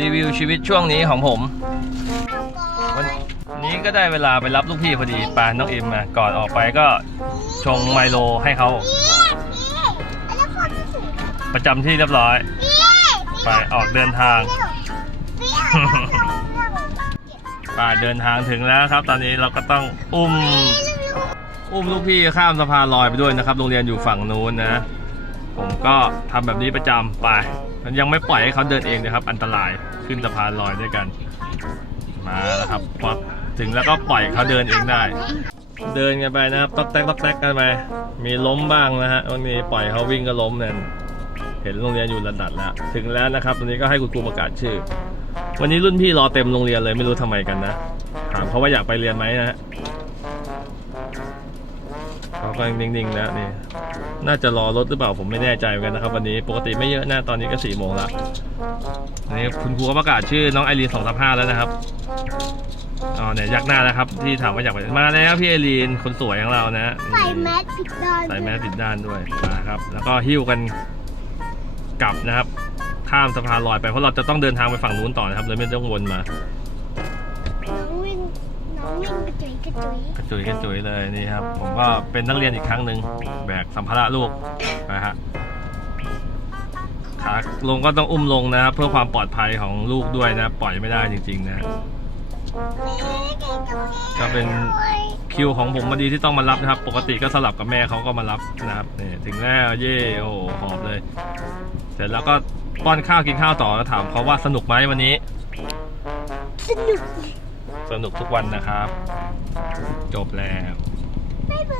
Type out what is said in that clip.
รีวิวชีวิตช่วงนี้ของผม วันนี้ก็ได้เวลาไปรับลูกพี่พอดีปาน้องเอ็มมาก่อนออกไปก็ชงไมโลให้เขาประจำที่เรียบร้อย ไปออกเดินทาง ป่าเดินทางถึงแล้วครับ ตอนนี้เราก็ต้องอุ้ม อุ้มลูกพี่ข้ามสะพานลอยไปด้วยนะครับ โรงเรียนอยู่ฝั่งนู้นนะ ผมก็ทำแบบนี้ประจำไปมันยังไม่ปล่อยให้เขาเดินเองนะครับ อันตรายขึ้นสะพานลอยด้วยกัน มาแล้วครับพอถึงแล้วก็ปล่อยเขาเดินเองได้ เดินกันไปนะครับต๊อกแต๊กต๊อกแต๊กกันไปมีล้มบ้างนะฮะวันนี้ปล่อยเขาวิ่งก็ล้มเนี่ยเห็นโรงเรียนอยู่ระดับแล้วถึงแล้วนะครับวันนี้ก็ให้คุณครูประกาศชื่อ วันนี้รุ่นพี่รอเต็มโรงเรียนเลยไม่รู้ทำไมกันนะถามเขาว่าอยากไปเรียนไหมนะฮะ เขาก็ยังนิ่งๆนะนี่น่าจะรอรถหรือเปล่าผมไม่แน่ใจเหมือนกันนะครับ วันนี้ปกติไม่เยอะนะตอนนี้ก็สี่โมงแล้วนี่คุณครูก็ประกาศชื่อน้องไอรีนสองทับห้าแล้วนะครับอ๋อเนี่ยยักหน้าแล้วครับที่ถามว่าอยากไปมาแล้วพี่ไอรีนคนสวยของเรานะใส่แมสผิดด้านใส่แมสติดด้านด้วยมาครับ แล้วก็หิ้วกันกลับนะครับ ข้ามสะพานลอยไปเพราะเราจะต้องเดินทางไปฝั่งนู้นต่อนะครับเลยไม่ต้องวนมา จุยกระจุยกระจุยกระจุยเลยนี่ครับ ผมก็เป็นนักเรียนอีกครั้งหนึ่งแบกสัมภาระลูกนะฮะขาลงก็ต้องอุ้มลงนะครับเพื่อความปลอดภัยของลูกด้วยนะ ปล่อยไม่ได้จริง ๆ นะ ก็เป็นคิวของผมพอดีที่ต้องมารับนะครับ ปกติก็สลับกับแม่เขาก็มารับนะครับนี่ถึงแล้วเย่โอ้โหหอบเลย เสร็จแล้วก็ป้อนข้าวกินข้าวต่อแล้วถามเขาว่าสนุกไหมวันนี้ สนุก สนุกทุกวันนะครับ จบแล้ว บ๊ายบาย